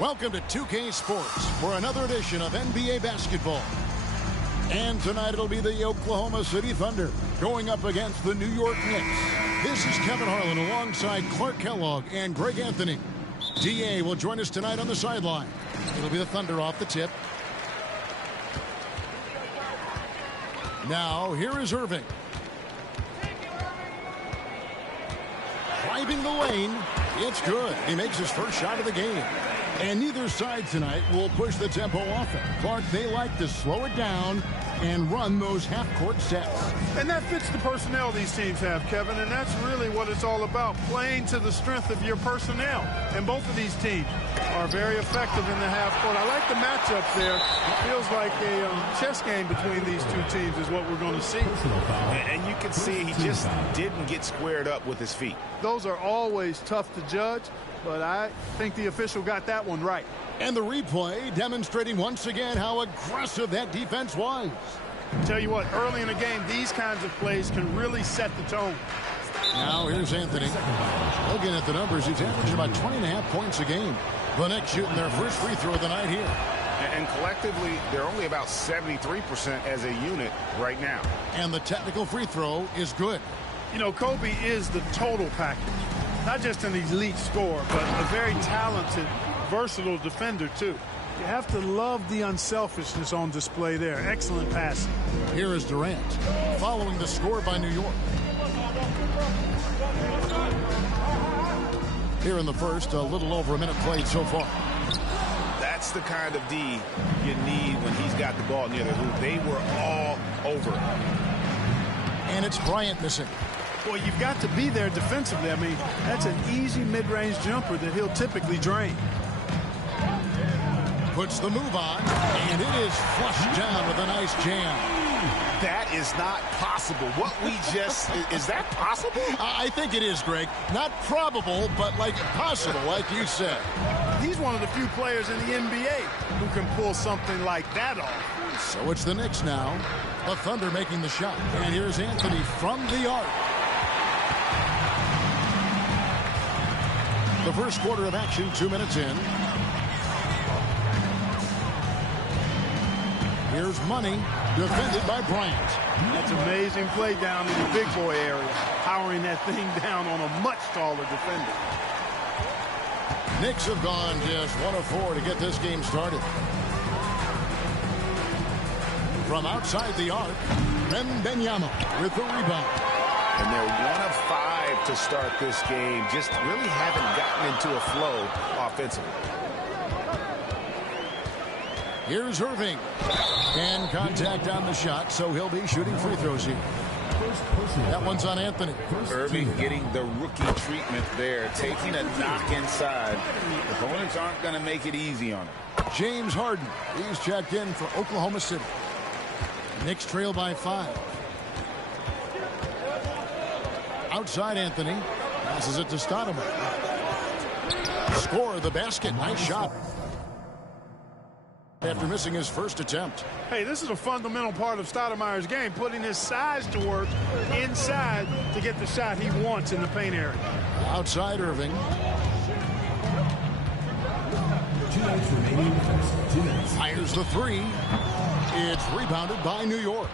Welcome to 2K Sports for another edition of NBA basketball. And tonight it'll be the Oklahoma City Thunder going up against the New York Knicks. This is Kevin Harlan alongside Clark Kellogg and Greg Anthony. DA will join us tonight on the sideline. It'll be the Thunder off the tip. Now, here is Irving. Driving the lane. It's good. He makes his first shot of the game. And neither side tonight will push the tempo off it. Clark, they like to slow it down and run those half-court sets. And that fits the personnel these teams have, Kevin, and that's really what it's all about, playing to the strength of your personnel. And both of these teams are very effective in the half-court. I like the matchups there. It feels like a chess game between these two teams is what we're going to see. And you can see he just didn't get squared up with his feet. Those are always tough to judge, but I think the official got that one right. And the replay demonstrating once again how aggressive that defense was. Tell you what, early in the game, these kinds of plays can really set the tone. Now here's Anthony. Looking at the numbers, he's averaging about 20.5 points a game. The Knicks shooting their first free throw of the night here. And collectively, they're only about 73% as a unit right now. And the technical free throw is good. You know, Kobe is the total package. Not just an elite scorer, but a very talented, versatile defender, too. You have to love the unselfishness on display there. Excellent passing. Here is Durant, following the score by New York. Here in the first, a little over a minute played so far. That's the kind of D you need when he's got the ball near the hoop. They were all over. And it's Bryant missing. Well, you've got to be there defensively. I mean, that's an easy mid-range jumper that he'll typically drain. Puts the move on, and it is flushed down with a nice jam. That is not possible. What we just, is that possible? I think it is, Greg. Not probable, but like possible, like you said. He's one of the few players in the NBA who can pull something like that off. So it's the Knicks now. The Thunder making the shot. And here's Anthony from the arc. The first quarter of action, 2 minutes in. Here's Money, defended by Bryant. That's an amazing play down in the big boy area, powering that thing down on a much taller defender. Knicks have gone just 1 of 4 to get this game started. From outside the arc, Wembanyama with the rebound. And they're 1 of 5 to start this game. Just really haven't gotten into a flow offensively. Here's Irving. And contact on the shot, so he'll be shooting free throws here. That one's on Anthony. Irving getting the rookie treatment there, taking a knock inside. Opponents aren't going to make it easy on him. James Harden. He's checked in for Oklahoma City. Knicks trail by 5. Outside Anthony. Passes it to Stoudemire. Score the basket. Nice shot. After missing his first attempt. Hey, this is a fundamental part of Stoudemire's game, putting his size to work inside to get the shot he wants in the paint area. Outside Irving. Fires the three. It's rebounded by New York.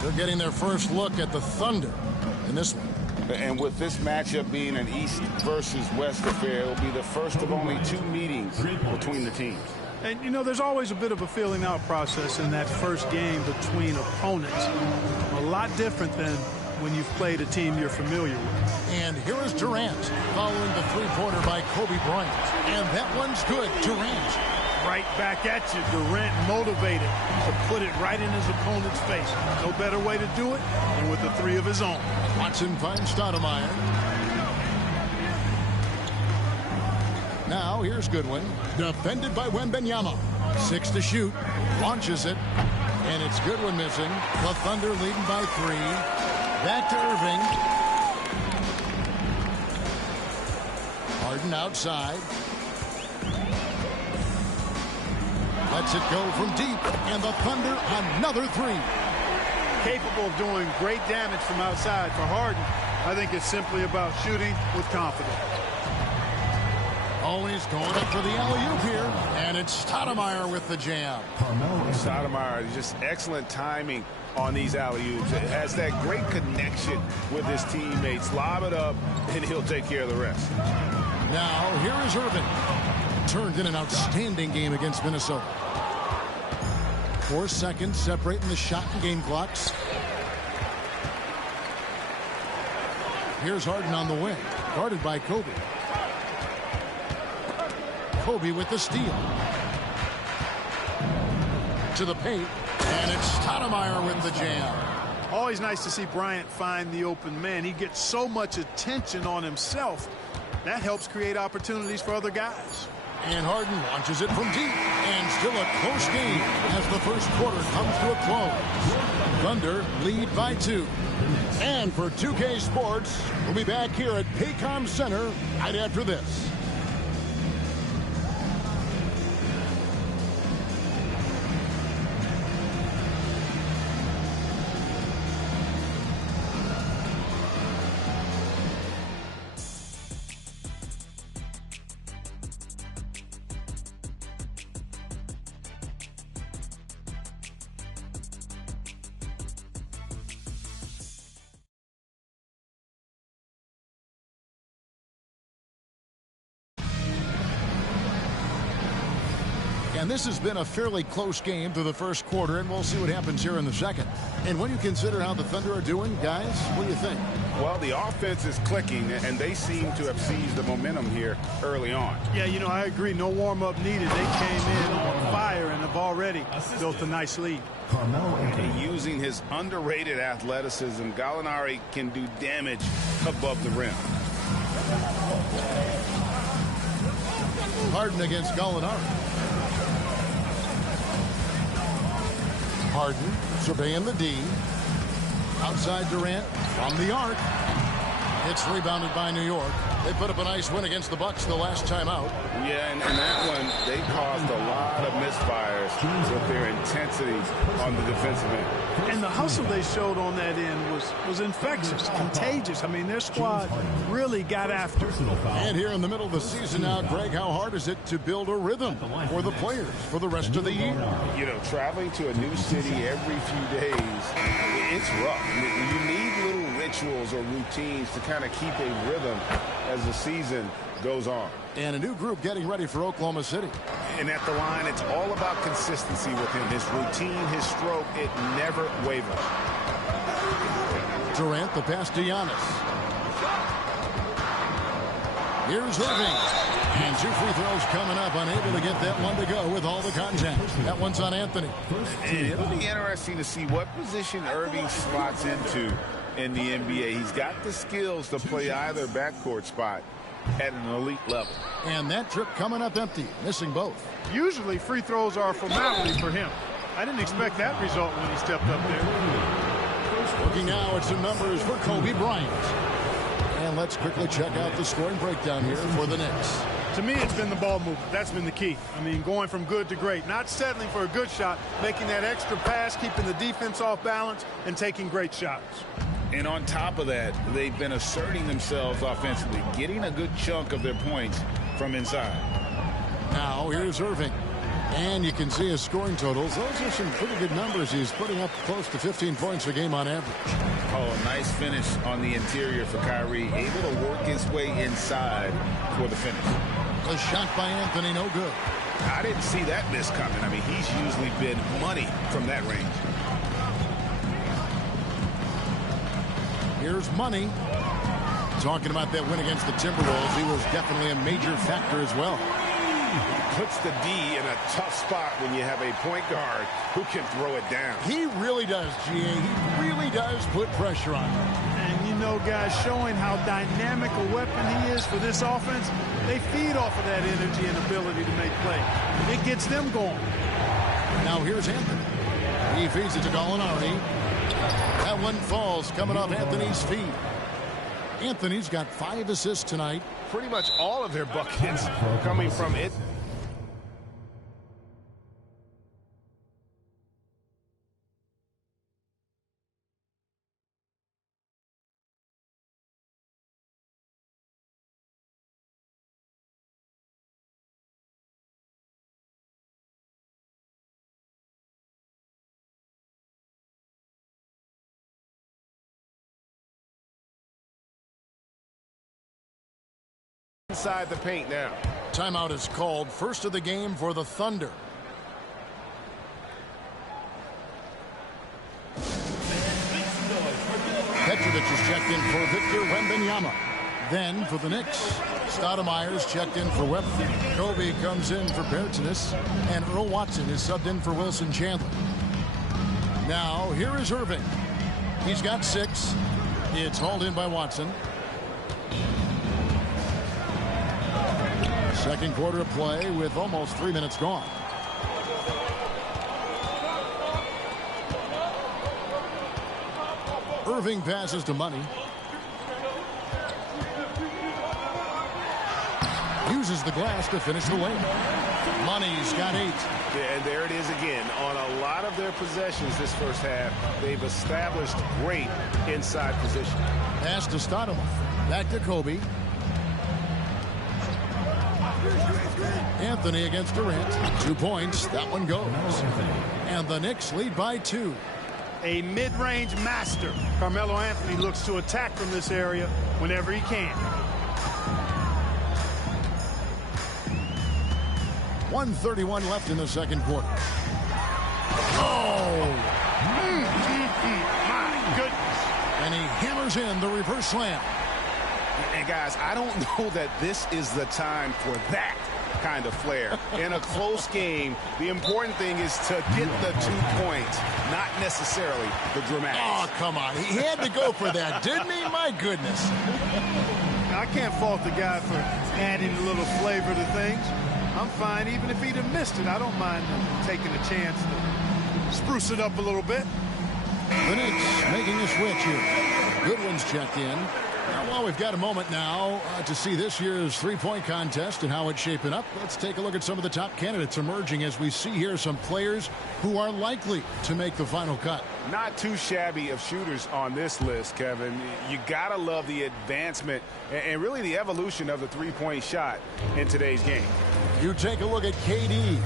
They're getting their first look at the Thunder in this one. And with this matchup being an East versus West affair, it will be the first of only 2 meetings between the teams. And, you know, there's always a bit of a filling out process in that first game between opponents. A lot different than when you've played a team you're familiar with. And here is Durant following the three-pointer by Kobe Bryant. And that one's good. Durant. Right back at you. Durant motivated to put it right in his opponent's face. No better way to do it than with the 3 of his own. Watson finds Stoudemire. Now here's Goodwin, defended by Wembanyama. 6 to shoot, launches it, and it's Goodwin missing. The Thunder leading by 3. Back to Irving. Harden outside. Lets it go from deep, and the Thunder another 3. Capable of doing great damage from outside. For Harden, I think it's simply about shooting with confidence. Oh, he's going up for the alley-oop here, and it's Stoudemire with the jam. Stoudemire, just excellent timing on these alley-oops. It has that great connection with his teammates. Lob it up, and he'll take care of the rest. Now, here is Irving. Turned in an outstanding game against Minnesota. 4 seconds separating the shot and game clocks. Here's Harden on the wing, guarded by Kobe. Kobe with the steal. To the paint, and it's Stoudemire with the jam. Always nice to see Bryant find the open man. He gets so much attention on himself. That helps create opportunities for other guys. And Harden launches it from deep. And still a close game as the first quarter comes to a close. Thunder lead by 2. And for 2K Sports, we'll be back here at Paycom Center right after this. And this has been a fairly close game through the first quarter, and we'll see what happens here in the second. And when you consider how the Thunder are doing, guys, what do you think? Well, the offense is clicking, and they seem to have seized the momentum here early on. Yeah, you know, I agree. No warm-up needed. They came in on fire and have already built a nice lead. And using his underrated athleticism, Gallinari can do damage above the rim. Harden against Gallinari. Harden surveying the D. Outside Durant from the arc. It's rebounded by New York. They put up a nice win against the Bucks the last time out. Yeah, and that one, they caused a lot of misfires with their intensity on the defensive end. And the hustle they showed on that end was infectious, contagious. I mean, their squad really got after it. And here in the middle of the season now, Greg, how hard is it to build a rhythm for the players for the rest of the year? You know, traveling to a new city every few days, it's rough. You need little rituals or routines to kind of keep a rhythm as the season goes on. And a new group getting ready for Oklahoma City. And at the line, it's all about consistency with him. His routine, his stroke, it never wavers. Durant, the pass to Giannis. Here's Irving. And 2 free throws coming up, unable to get that one to go with all the contact. That one's on Anthony. And it'll be interesting to see what position Irving slots into in the NBA. He's got the skills to play either backcourt spot at an elite level. And that trip coming up empty, missing both. Usually free throws are a formality for him. I didn't expect that result when he stepped up there. Looking now at some numbers for Kobe Bryant. And let's quickly check out the scoring breakdown here for the Knicks. To me, it's been the ball movement. That's been the key. I mean, going from good to great. Not settling for a good shot, making that extra pass, keeping the defense off balance, and taking great shots. And on top of that, they've been asserting themselves offensively, getting a good chunk of their points from inside. Now, here's Irving. And you can see his scoring totals. Those are some pretty good numbers. He's putting up close to 15 points a game on average. Oh, a nice finish on the interior for Kyrie. Able to work his way inside for the finish. A shot by Anthony, no good. I didn't see that miss coming. I mean, he's usually been money from that range. Here's Money. Talking about that win against the Timberwolves, he was definitely a major factor as well. Puts the D in a tough spot when you have a point guard who can throw it down. He really does, GA. He really does put pressure on him. And you know, guys, showing how dynamic a weapon he is for this offense, they feed off of that energy and ability to make plays. It gets them going. Now here's Anthony. He feeds it to Gallinari. That one falls coming off Anthony's feet. Anthony's got 5 assists tonight. Pretty much all of their buckets coming from it. inside the paint now. Timeout is called. First of the game for the Thunder. Petrovic is checked in for Victor Wembanyama. Then for the Knicks, Stoudemire's checked in for Weber. Kobe comes in for Bertans, and Earl Watson is subbed in for Wilson Chandler. Now here is Irving. He's got 6. It's hauled in by Watson. Second quarter of play with almost 3 minutes gone. Irving passes to Money. Uses the glass to finish the lane. Money's got 8. Yeah, and there it is again. On a lot of their possessions this first half, they've established great inside position. Pass to Stoudemire. Back to Kobe. Anthony against Durant. 2 points. That one goes. And the Knicks lead by 2. A mid-range master. Carmelo Anthony looks to attack from this area whenever he can. 1:31 left in the second quarter. Oh! My goodness. And he hammers in the reverse slam. And guys, I don't know that this is the time for that kind of flair. In a close game, the important thing is to get the 2 points, not necessarily the dramatics. Oh, come on. He had to go for that, didn't he? My goodness. I can't fault the guy for adding a little flavor to things. I'm fine even if he'd have missed it. I don't mind taking a chance to spruce it up a little bit. The Knicks making a switch here. Goodwin's checked in. Now, while we've got a moment now to see this year's three-point contest and how it's shaping up, let's take a look at some of the top candidates emerging as we see here some players who are likely to make the final cut. Not too shabby of shooters on this list, Kevin. You gotta love the advancement and really the evolution of the three-point shot in today's game. You take a look at KD.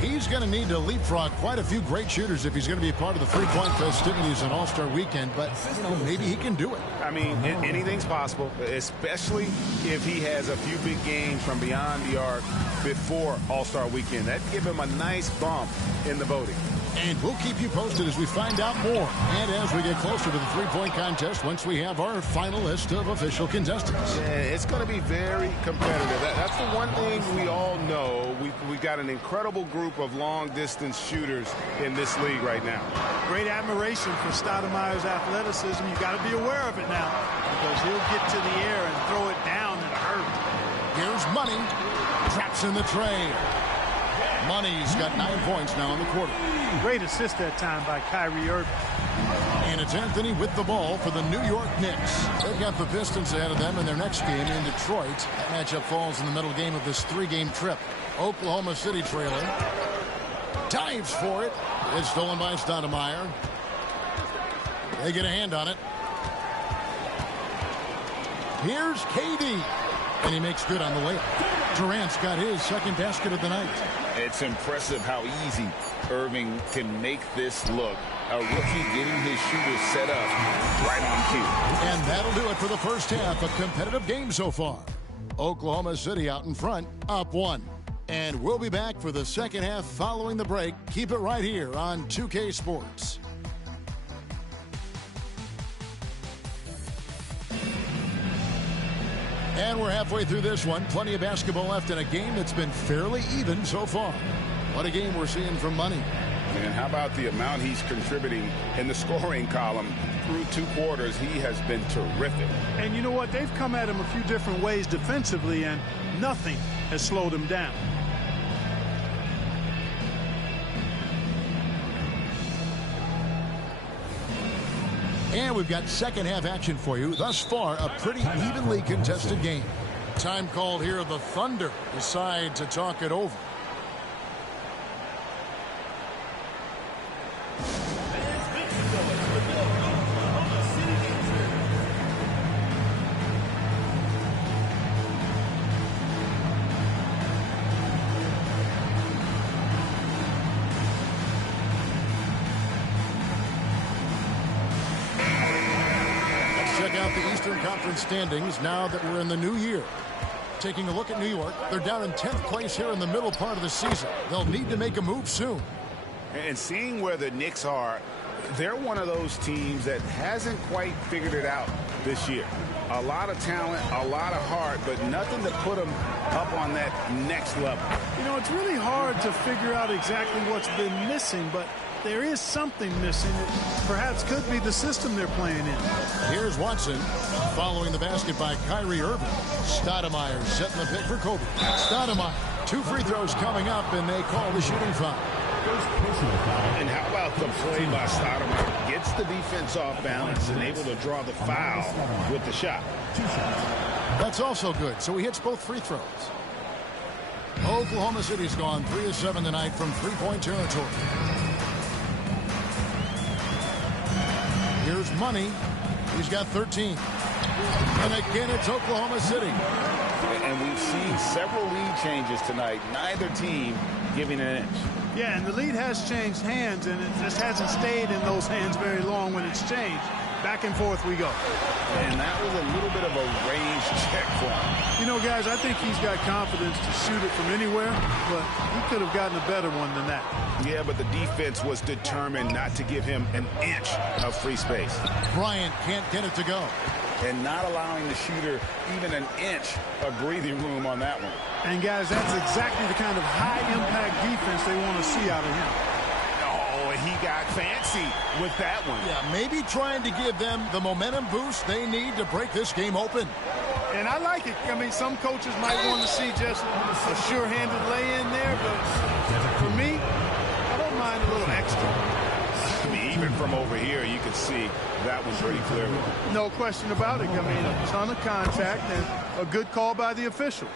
He's going to need to leapfrog quite a few great shooters if he's going to be a part of the three-point festivities on All-Star Weekend, but, you know, maybe he can do it. I mean, anything's possible, especially if he has a few big games from beyond the arc before All-Star Weekend. That'd give him a nice bump in the voting. And we'll keep you posted as we find out more and as we get closer to the three-point contest once we have our final list of official contestants. Yeah, it's going to be very competitive. That's the one thing we all know. We've got an incredible group of long-distance shooters in this league right now. Great admiration for Stoudemire's athleticism. You got to be aware of it now because he'll get to the air and throw it down in a hurry. Here's Money. Traps in the tray. Money's got 9 points now in the quarter. Great assist that time by Kyrie Irving. And it's Anthony with the ball for the New York Knicks. They've got the Pistons ahead of them in their next game in Detroit. That matchup falls in the middle game of this 3-game trip. Oklahoma City trailing. Dives for it. It's stolen by Stoudemire. They get a hand on it. Here's KD. And he makes good on the layup. Durant's got his second basket of the night. It's impressive how easy Irving can make this look. A rookie getting his shooters set up right on cue. And that'll do it for the first half. A competitive game so far. Oklahoma City out in front, up 1. And we'll be back for the second half following the break. Keep it right here on 2K Sports. And we're halfway through this one. Plenty of basketball left in a game that's been fairly even so far. What a game we're seeing from Money. And how about the amount he's contributing in the scoring column through 2 quarters? He has been terrific. And you know what? They've come at him a few different ways defensively, and nothing has slowed him down. And we've got second half action for you. Thus far, a pretty evenly contested game. Time called here. The Thunder decide to talk it over. Check out the Eastern Conference standings now that we're in the new year. Taking a look at New York, they're down in 10th place here in the middle part of the season. They'll need to make a move soon. And seeing where the Knicks are, they're one of those teams that hasn't quite figured it out this year. A lot of talent, a lot of heart, but nothing to put them up on that next level. You know, it's really hard to figure out exactly what's been missing, but there is something missing. It perhaps could be the system they're playing in. Here's Watson following the basket by Kyrie Irving. Stoudemire setting the pick for Kobe. Stoudemire, 2 free throws coming up, and they call the shooting foul. And how about the play by Stoudemire? Gets the defense off balance and able to draw the foul with the shot. That's also good, so he hits both free throws. Oklahoma City's gone 3 of 7 tonight from three-point territory. Here's Money. He's got 13. And again, it's Oklahoma City. And we've seen several lead changes tonight. Neither team giving an inch. Yeah, and the lead has changed hands, and it just hasn't stayed in those hands very long when it's changed. Back and forth we go. And that was a little bit of a range check for him. You know, guys, I think he's got confidence to shoot it from anywhere, but he could have gotten a better one than that. Yeah, but the defense was determined not to give him an inch of free space. Bryant can't get it to go. And not allowing the shooter even an inch of breathing room on that one. And, guys, that's exactly the kind of high-impact defense they want to see out of him. Oh, he got fancy with that one. Yeah, maybe trying to give them the momentum boost they need to break this game open. And I like it. I mean, some coaches might want to see just a sure-handed lay-in there, but for me, I don't mind a little extra. I mean, even from over here, you could see that one pretty clearly. No question about it. I mean, a ton of contact and a good call by the officials.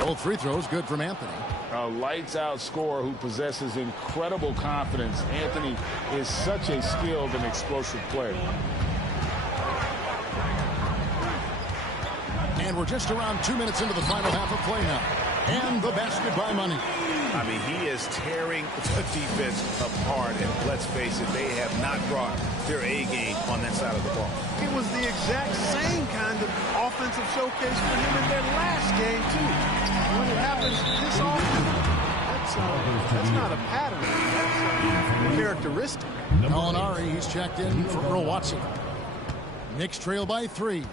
Both free throws good from Anthony. A lights-out scorer who possesses incredible confidence. Anthony is such a skilled and explosive player. And we're just around 2 minutes into the final half of play now. And the basket by Money. I mean, he is tearing the defense apart. And let's face it, they have not brought their A game on that side of the ball. It was the exact same kind of offensive showcase for him in their last game, too. When it happens this often, that's not a pattern. That's a characteristic. Gallinari, he's checked in for Earl Watson. Knicks trail by 3.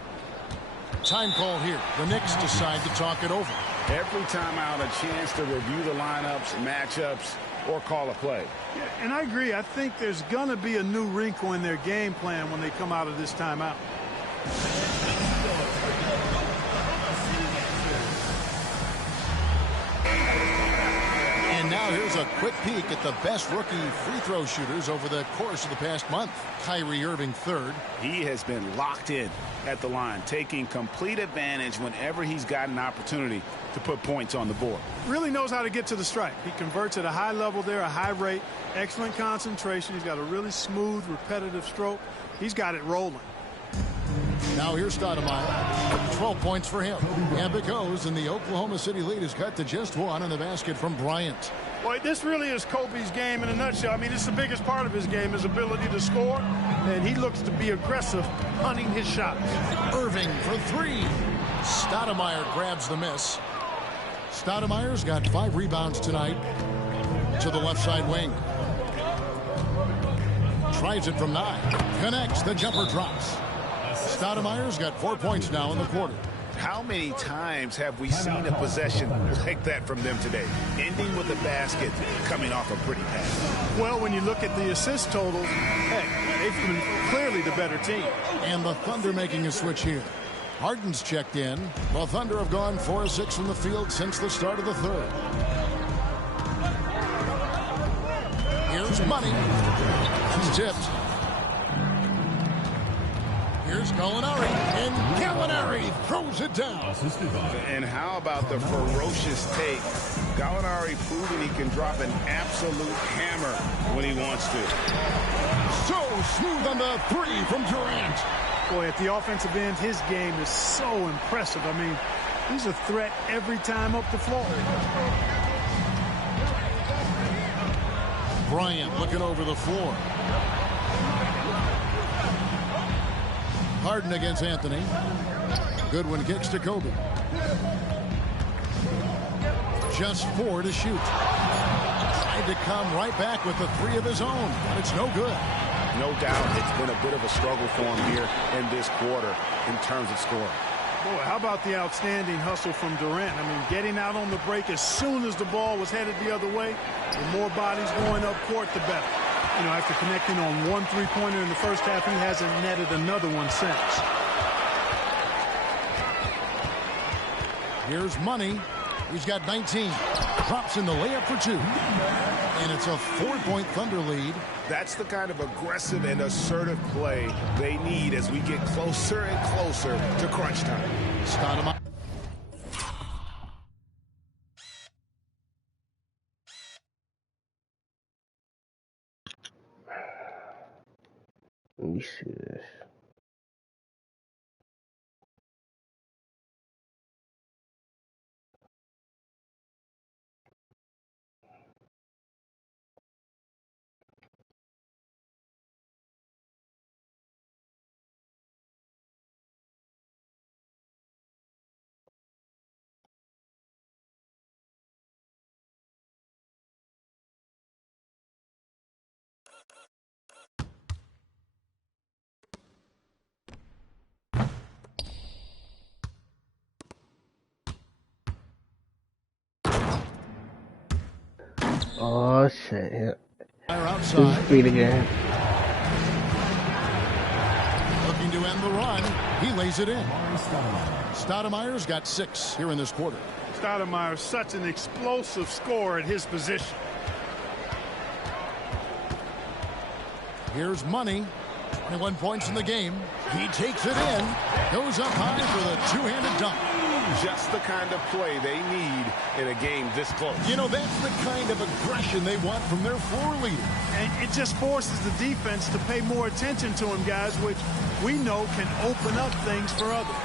Time call here. The Knicks decide to talk it over. Every time out, a chance to review the lineups, matchups, or call a play. Yeah, and I agree. I think there's going to be a new wrinkle in their game plan when they come out of this timeout. And now here's a quick peek at the best rookie free throw shooters over the course of the past month. Kyrie Irving third. He has been locked in at the line, taking complete advantage whenever he's got an opportunity to put points on the board. Really knows how to get to the stripe. He converts at a high level there, a high rate, excellent concentration. He's got a really smooth, repetitive stroke. He's got it rolling. Now here's Stoudemire. 12 points for him. And it goes, and the Oklahoma City lead is cut to just 1 in the basket from Bryant. Boy, this really is Kobe's game in a nutshell. I mean, it's the biggest part of his game, his ability to score, and he looks to be aggressive, hunting his shots. Irving for 3. Stoudemire grabs the miss. Stoudemire's got 5 rebounds tonight to the left side wing. Tries it from 9. Connects. The jumper drops. Stoudemire's got 4 points now in the quarter. How many times have we seen a possession like that from them today? Ending with a basket, coming off a pretty pass. Well, when you look at the assist totals, heck, they've been clearly the better team. And the Thunder making a switch here. Harden's checked in. The Thunder have gone 4 of 6 from the field since the start of the third. Here's Money. That's tipped. Here's Gallinari, and Gallinari throws it down. And how about the ferocious take? Gallinari proving he can drop an absolute hammer when he wants to. So smooth on the 3 from Durant. Boy, at the offensive end, his game is so impressive. I mean, he's a threat every time up the floor. Bryant looking over the floor. Harden against Anthony. Goodwin kicks to Kobe. Just 4 to shoot. Tried to come right back with the 3 of his own, but it's no good. No doubt it's been a bit of a struggle for him here in this quarter in terms of scoring. Boy, how about the outstanding hustle from Durant? I mean, getting out on the break as soon as the ball was headed the other way. The more bodies going up court, the better. You know, after connecting on 1 3-pointer in the first half, he hasn't netted another one since. Here's Money. He's got 19. Drops in the layup for 2. And it's a 4-point Thunder lead. That's the kind of aggressive and assertive play they need as we get closer and closer to crunch time. Stoudemire. Let me see this. Oh shit! Outside. Speed again. Looking to end the run. He lays it in. Stoudemire's got 6 here in this quarter. Stoudemire, such an explosive scorer at his position. Here's Money. 21 points in the game. He takes it in. Goes up high for the 2-handed dunk. Just the kind of play they need in a game this close. You know, that's the kind of aggression they want from their floor leader. And it just forces the defense to pay more attention to him, guys, which we know can open up things for others.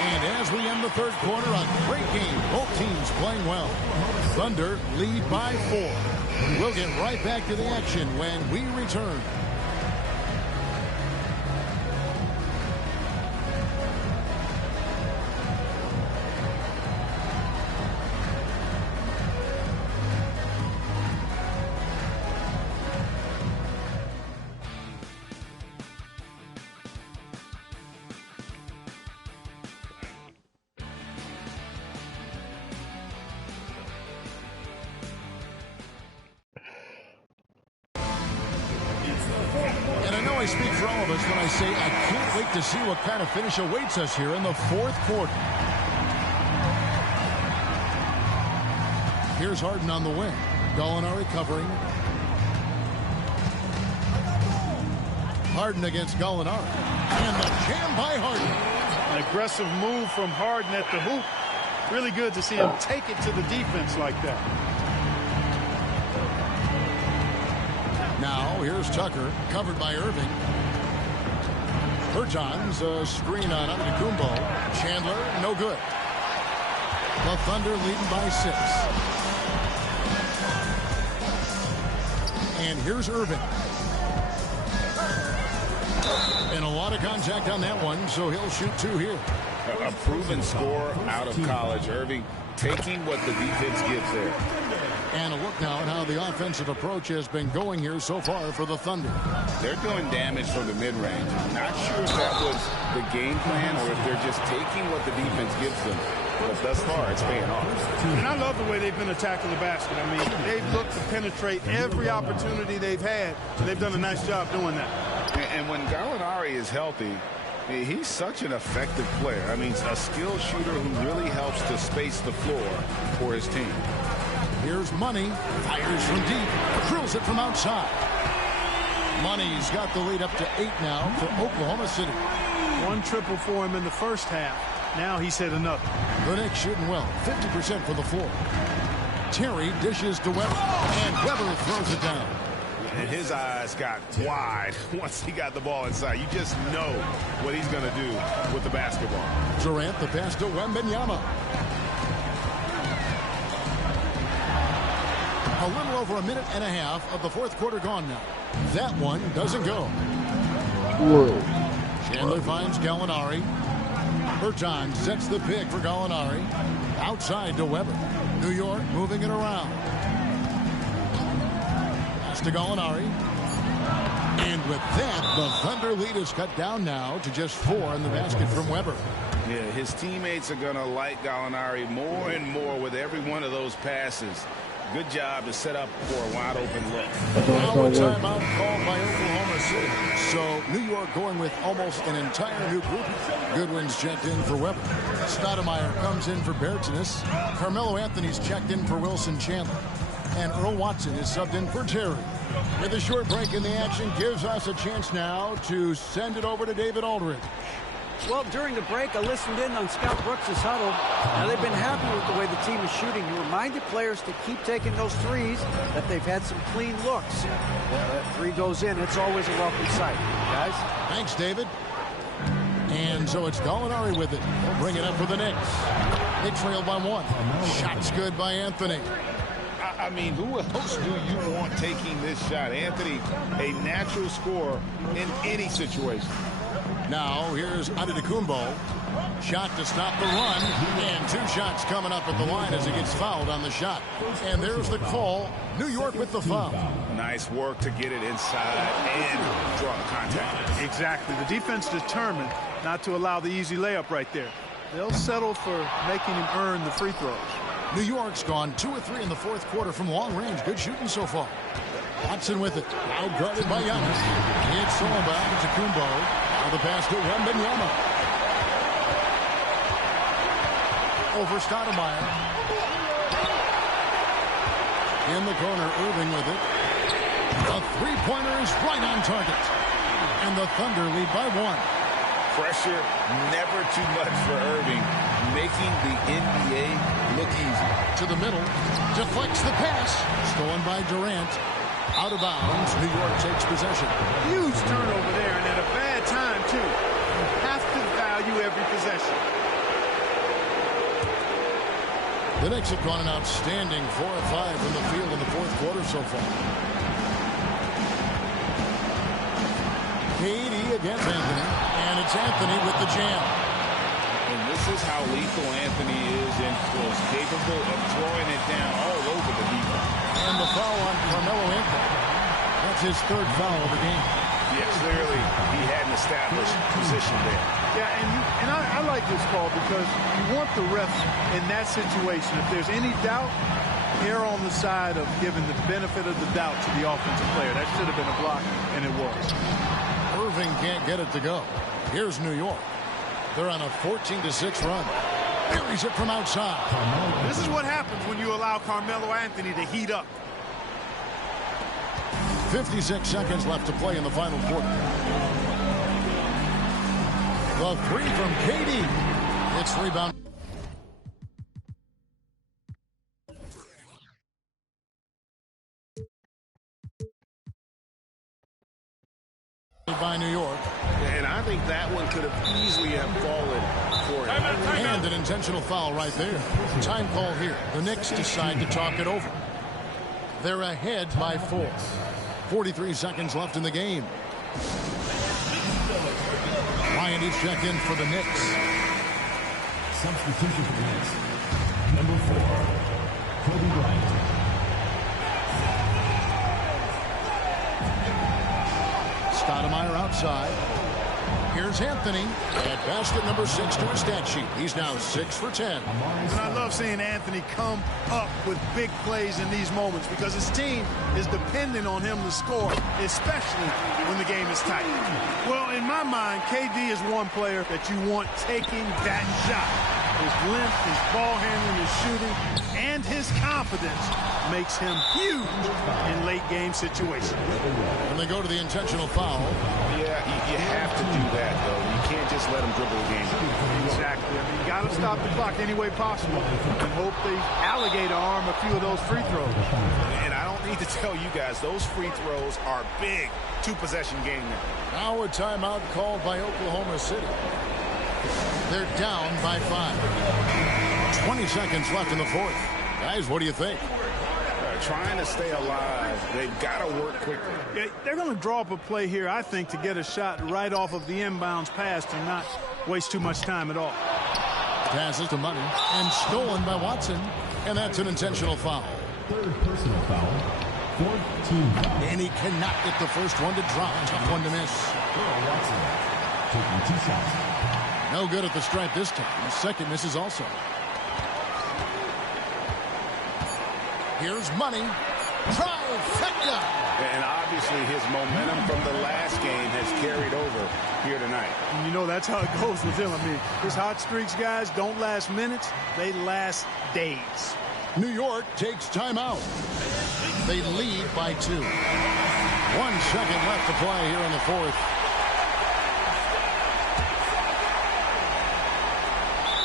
And as we end the third quarter, a great game. Both teams playing well. Thunder lead by 4. We'll get right back to the action when we return. I speak for all of us when I say I can't wait to see what kind of finish awaits us here in the fourth quarter. Here's Harden on the wing. Gallinari covering. Harden against Gallinari. And the jam by Harden. An aggressive move from Harden at the hoop. Really good to see him take it to the defense like that. Now, here's Tucker, covered by Irving. Bertans, a screen on Antetokounmpo. Chandler, no good. The Thunder leading by 6. And here's Irving. And a lot of contact on that one, so he'll shoot 2 here. A proven scorer out of college. Irving taking what the defense gives there. And a look now at how the offensive approach has been going here so far for the Thunder. They're doing damage from the mid-range. Not sure if that was the game plan or if they're just taking what the defense gives them. But thus far, it's paying off. And I love the way they've been attacking the basket. I mean, they've looked to penetrate every opportunity they've had, and they've done a nice job doing that. And when Gallinari is healthy, he's such an effective player. I mean, a skilled shooter who really helps to space the floor for his team. Here's Money, fires from deep, drills it from outside. Money's got the lead up to 8 now for Oklahoma City. 1 triple for him in the first half. Now he's hit another. The Knicks shooting well, 50% for the floor. Terry dishes to Weber, and Weber throws it down. And his eyes got wide once he got the ball inside. You just know what he's going to do with the basketball. Durant, the pass to Wembanyama. A little over a minute and a half of the fourth quarter gone now. That one doesn't go. Whoa. Chandler finds Gallinari. Bertans sets the pick for Gallinari. Outside to Weber. New York moving it around. Pass to Gallinari. And with that, the Thunder lead is cut down now to just 4 in the basket from Weber. Yeah, his teammates are going to like Gallinari more and more with every one of those passes. Good job to set up for a wide open look. Now a timeout called by Oklahoma City. So New York going with almost an entire new group. Goodwin's checked in for Weber. Stoudemire comes in for Bertans. Carmelo Anthony's checked in for Wilson Chandler. And Earl Watson is subbed in for Terry. With a short break in the action, gives us a chance now to send it over to David Aldridge. Well, during the break, I listened in on Scott Brooks' huddle. Now, they've been happy with the way the team is shooting. He reminded players to keep taking those threes, that they've had some clean looks. That 3 goes in, it's always a welcome sight. Guys? Thanks, David. And so it's Gallinari with it. He'll bring it up for the Knicks. They trail by 1. Shot's good by Anthony. I mean, who else do you want taking this shot? Anthony, a natural scorer in any situation. Now, here's Antetokounmpo. Shot to stop the run. And 2 shots coming up at the line as he gets fouled on the shot. And there's the call. New York with the foul. Nice work to get it inside and draw the contact. Exactly. The defense determined not to allow the easy layup right there. They'll settle for making him earn the free throws. New York's gone 2 of 3 in the fourth quarter from long range. Good shooting so far. Watson with it. Now guarded by Giannis. It's all back to Kumbo. Now the pass to Wembanyama. Over Stoudemire. In the corner, Irving with it. The three-pointer is right on target. And the Thunder lead by 1. Pressure never too much for Irving, making the NBA look easy. To the middle, deflects the pass, stolen by Durant. Out of bounds, New York takes possession. Huge turnover there, and at a bad time, too. You have to value every possession. The Knicks have gone an outstanding 4 of 5 from the field in the fourth quarter so far. KD against Anthony, and it's Anthony with the jam. And this is how lethal Anthony is and was capable of throwing it down all over the defense. And the foul on Carmelo Anthony. That's his third foul of the game. Yeah, clearly he had an established position there. Yeah, and I like this call because you want the ref in that situation. If there's any doubt, err on the side of giving the benefit of the doubt to the offensive player. That should have been a block, and it was. Irving can't get it to go. Here's New York. They're on a 14-6 run. Buries it from outside. This is what happens when you allow Carmelo Anthony to heat up. 56 seconds left to play in the final quarter. The three from KD. It's rebound. By New York. And I think that one could have easily have fallen for him. And an intentional foul right there. Time call here. The Knicks decide to talk it over. They're ahead by 4. 43 seconds left in the game. Bryant is checked in for the Knicks. Substitution for the Knicks. Number 4, Kobe Bryant. Stoudemire outside. Here's Anthony at basket number 6 to his stat sheet. He's now 6 for 10. And I love seeing Anthony come up with big plays in these moments because his team is dependent on him to score, especially when the game is tight. Well, in my mind, KD is one player that you want taking that shot. His length, his ball handling, his shooting, and his confidence makes him huge in late-game situations. And they go to the intentional foul. Yeah, you have to do that, though. You can't just let him dribble the game. Exactly. I mean, you got to stop the clock any way possible and hope they alligator arm a few of those free throws. And I don't need to tell you guys, those free throws are big. Two-possession game now. Now a timeout called by Oklahoma City. They're down by 5. 20 seconds left in the fourth. Guys, what do you think? Trying to stay alive. They've got to work quickly. Yeah, they're going to draw up a play here, I think, to get a shot right off of the inbounds pass to not waste too much time at all. Passes to Money and stolen by Watson. And that's an intentional foul. Third personal foul. 14 foul. And he cannot get the first one to drop. Tough one to miss. Earl Watson taking 2 shots. No good at the stripe this time. The second misses also. Here's Money. Trifecta. And obviously his momentum from the last game has carried over here tonight. And you know that's how it goes with him. I mean, his hot streaks, guys, don't last minutes. They last days. New York takes timeout. They lead by 2. 1 second left to play here in the fourth.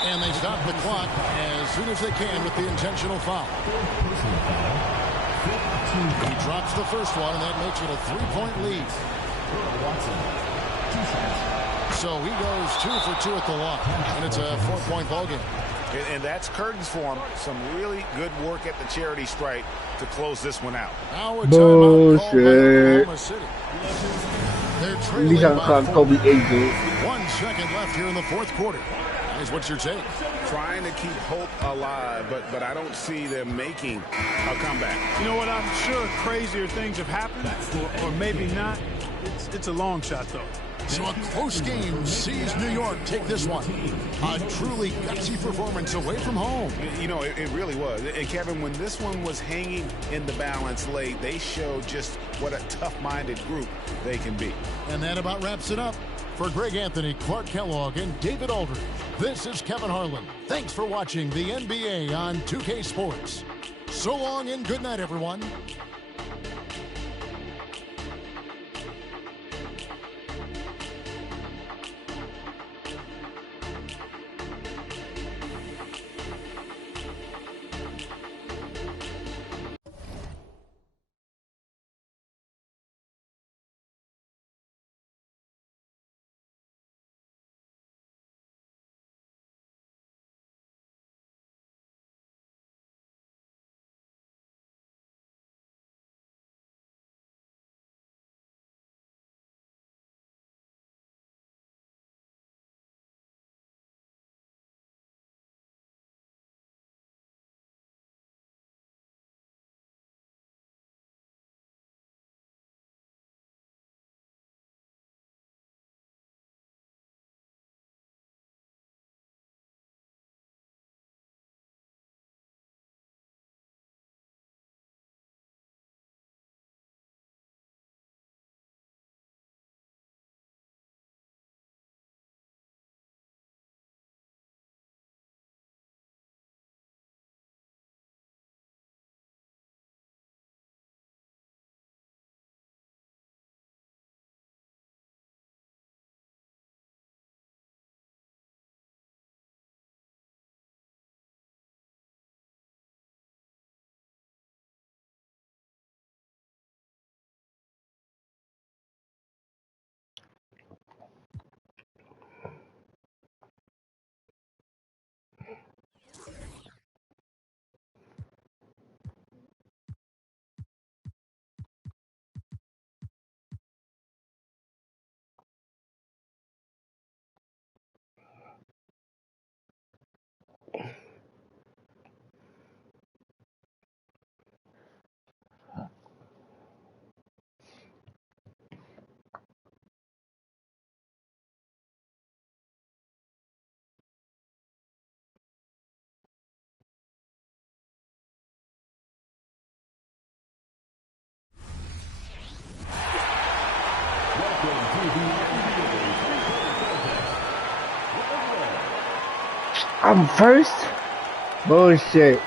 And they stop the clock as soon as they can with the intentional foul. He drops the first one, and that makes it a 3-point lead. So he goes 2 for 2 at the line, and it's a 4-point ball game. And that's curtains for him. Some really good work at the charity stripe to close this one out. Now a timeout called by Oklahoma City. They're trailing by 4. 1 second left here in the fourth quarter. Guys, what's your take? Trying to keep hope alive, but I don't see them making a comeback. You know what? I'm sure crazier things have happened, or maybe not. It's a long shot, though. So a close game sees New York take this one. A truly gutsy performance away from home. You know, it really was. And Kevin, when this one was hanging in the balance late, they showed just what a tough-minded group they can be. And that about wraps it up. For Greg Anthony, Clark Kellogg, and David Aldridge, this is Kevin Harlan. Thanks for watching the NBA on 2K Sports. So long and good night, everyone. I'm first? Bullshit.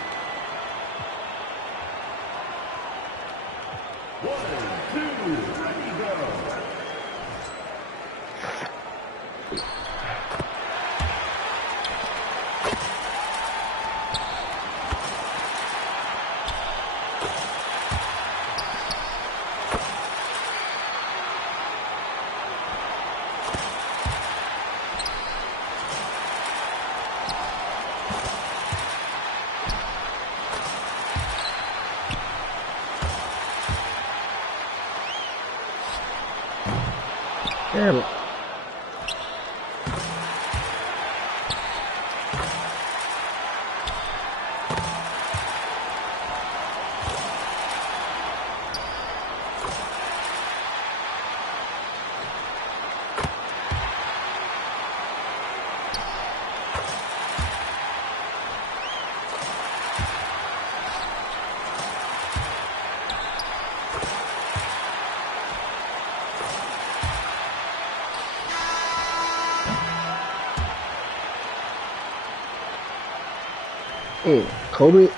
Damn it. Kobe,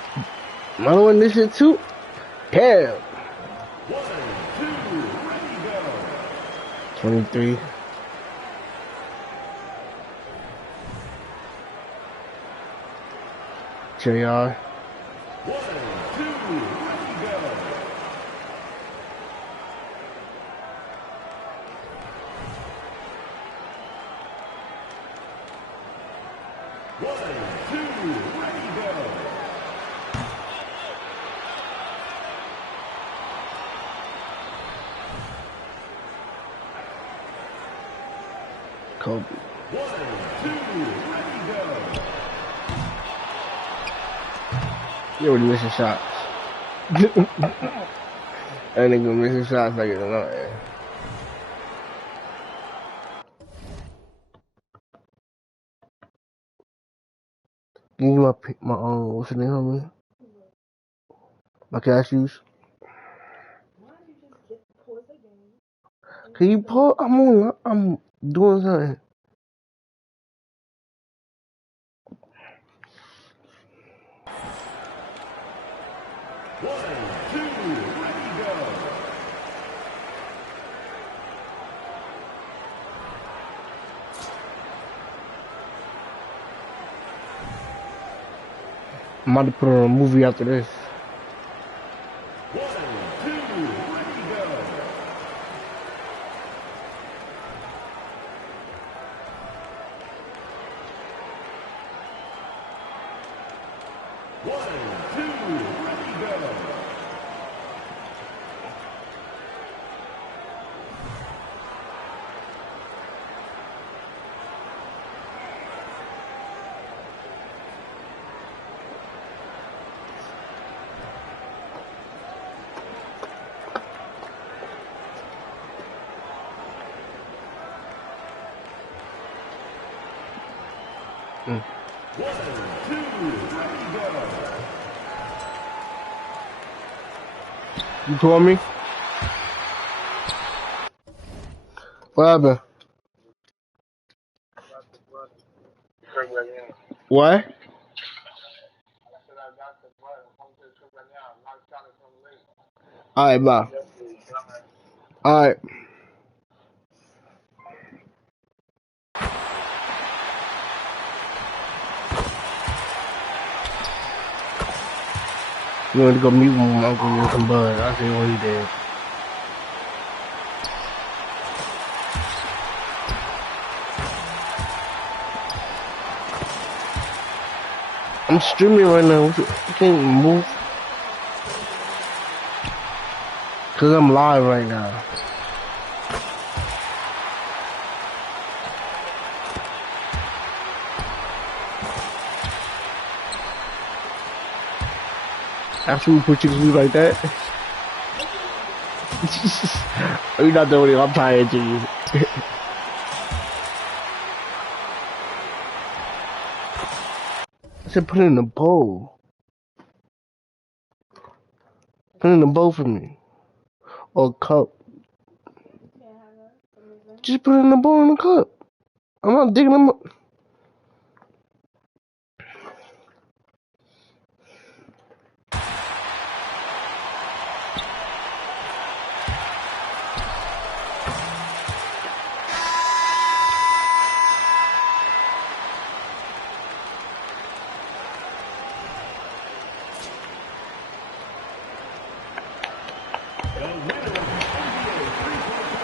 Milo won this shit too? Damn. 23. JR. Kobe. You already missing shots. That nigga missing shots like it's another. Give me my what's the name of me? My cashews. Can you pull? I'm doing something. I'm about to put on a movie after this. You call me? What happened? What? Alright, bye. Alright. You want to go meet my uncle with some bud. I see what he did. I'm streaming right now. I can't move. Cause I'm live right now. After we put you to sleep like that. You're not doing it. I'm tired to you. I said put it in a bowl. Put it in a bowl for me. Or a cup. Just put it in the bowl in the cup. I'm not digging them up.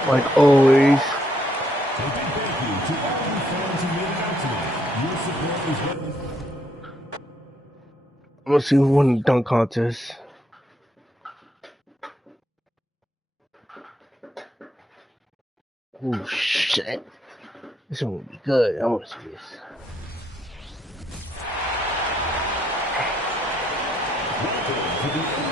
Like always. I'm gonna see who won the dunk contest. Oh shit. This one will be good. I wanna see this. Welcome to the